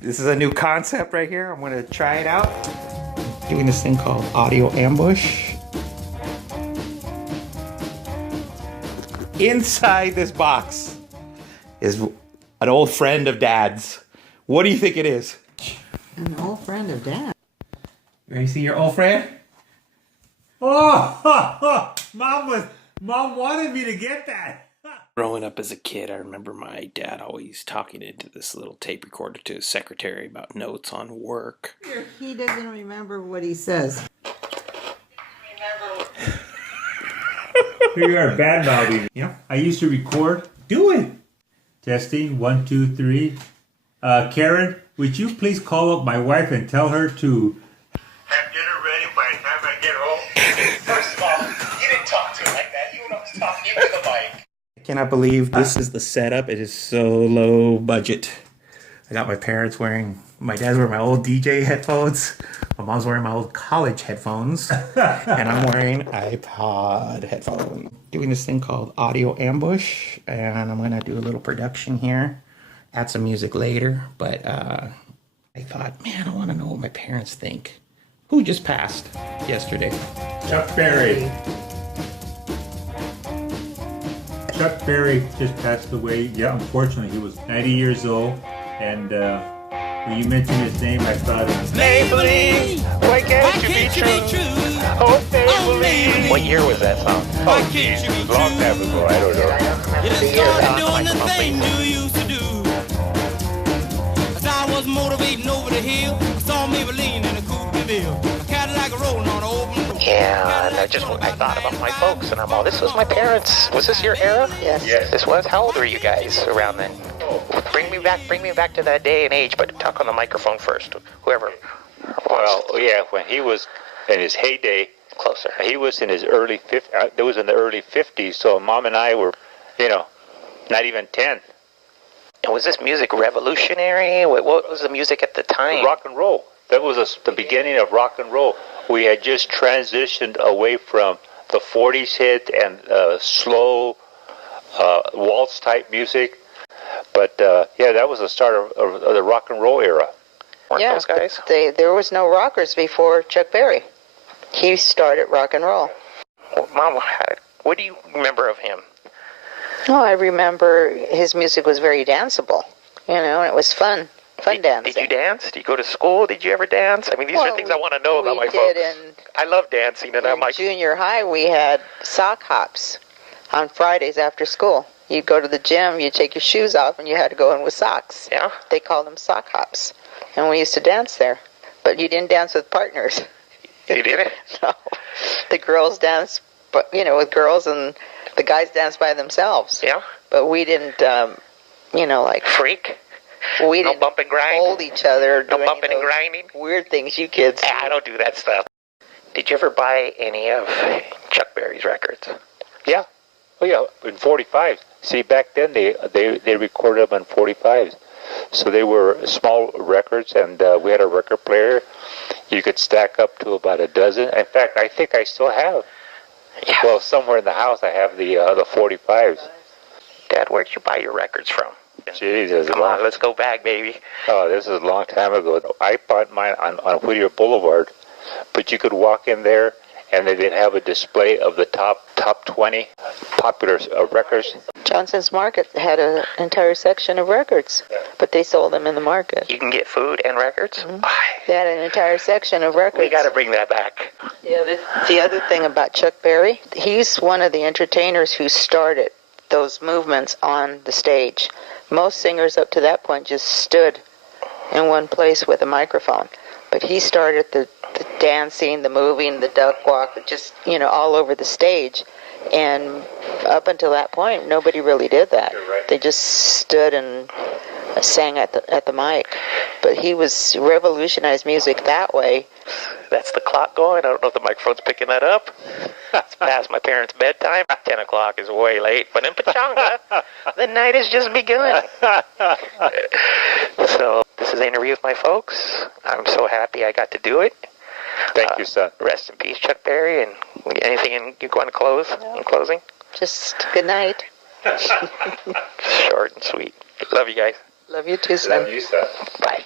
This is a new concept right here. I'm gonna try it out. Doing this thing called audio ambush. Inside this box is an old friend of Dad's. What do you think it is? An old friend of Dad. You ready to see your old friend? Oh, Mom wanted me to get that. Growing up as a kid, I remember my dad always talking into this little tape recorder to his secretary about notes on work. He doesn't remember what he says. Here you are, bad mouthing. Yeah. I used to record. Do it. Testing, 1, 2, 3. Karen, would you please call up my wife and tell her to have dinner ready by the time I get home? First of all, you didn't talk to her like that. You know, talking into the mic. I cannot believe this is the setup. It is so low budget. I got my parents wearing, my dad's wearing my old DJ headphones. My mom's wearing my old college headphones. And I'm wearing iPod headphones. Doing this thing called audio ambush. And I'm going to do a little production here. Add some music later. But I thought, man, I want to know what my parents think. Who just passed yesterday? Chuck Berry. Chuck Berry just passed away. Yeah, unfortunately, he was 90 years old. And when you mentioned his name, I thought of his Maybelline, why can't you be true? Oh, Maybelline. What year was that song? Oh, geez, it was a long time ago. I don't know. You just started doing the thing you used to do. As I was motivating over the hill, I saw Maybelline in a coupe de ville. A Cadillac rolling on an open road. Yeah, and I thought about my folks, and I'm all, this was my parents. Was this your era? Yes. Yes. This was? How old were you guys around then? Bring me back to that day and age, but talk on the microphone first. Whoever. Well, yeah, when he was in his heyday, Closer. he was in his early 50s. It was in the early 50s, so Mom and I were, not even 10. And was this music revolutionary? What was the music at the time? Rock and roll. That was the beginning of rock and roll. We had just transitioned away from the 40s hit and slow waltz type music. But that was the start of the rock and roll era. Weren't Yeah, those guys? there was no rockers before Chuck Berry. He started rock and roll. Well, Mom, what do you remember of him? Oh, I remember his music was very danceable, and it was fun dancing. Did you dance? Did you go to school? Did you ever dance? I mean, these are things I want to know about my folks. I love dancing, and I'm like, junior high, we had sock hops on Fridays after school. You'd go to the gym, you'd take your shoes off, and you had to go in with socks. yeah? They called them sock hops, and we used to dance there. But you didn't dance with partners. You did it? No, the girls danced, but with girls, and the guys danced by themselves. Yeah? But we didn't, like Freak? we No didn't bump and grind? hold each other. No do any bumping of and those grinding? Weird things you kids. I don't do that stuff. Did you ever buy any of Chuck Berry's records? Yeah. Oh, yeah, in 45s. See, back then they recorded them on 45s. So they were small records, and we had a record player. You could stack up to about a dozen. In fact, I think I still have. Yeah. Well, somewhere in the house I have the 45s. Dad, where'd you buy your records from? Jesus. Come on, let's go back, baby. Oh, this is a long time ago. I bought mine on Whittier Boulevard, but you could walk in there, and they did have a display of the top 20 popular records. Johnson's Market had an entire section of records, but they sold them in the market. You can get food and records? They had an entire section of records. We got to bring that back. The other thing about Chuck Berry, he's one of the entertainers who started those movements on the stage. Most singers up to that point just stood in one place with a microphone. But he started the dancing, the moving, the duck walk, just, all over the stage. And up until that point, nobody really did that. Right. They just stood and sang at the mic. But he revolutionized music that way. That's the clock going. I don't know if the microphone's picking that up. It's past my parents' bedtime. 10 o'clock is way late. But in Pechanga, the night has just begun. So this is an interview with my folks. I'm so happy I got to do it. Thank you, son. Rest in peace, Chuck Berry. And anything you want to close in closing? Just good night. Short and sweet. Love you guys. Love you too, son. Love you, son. Bye.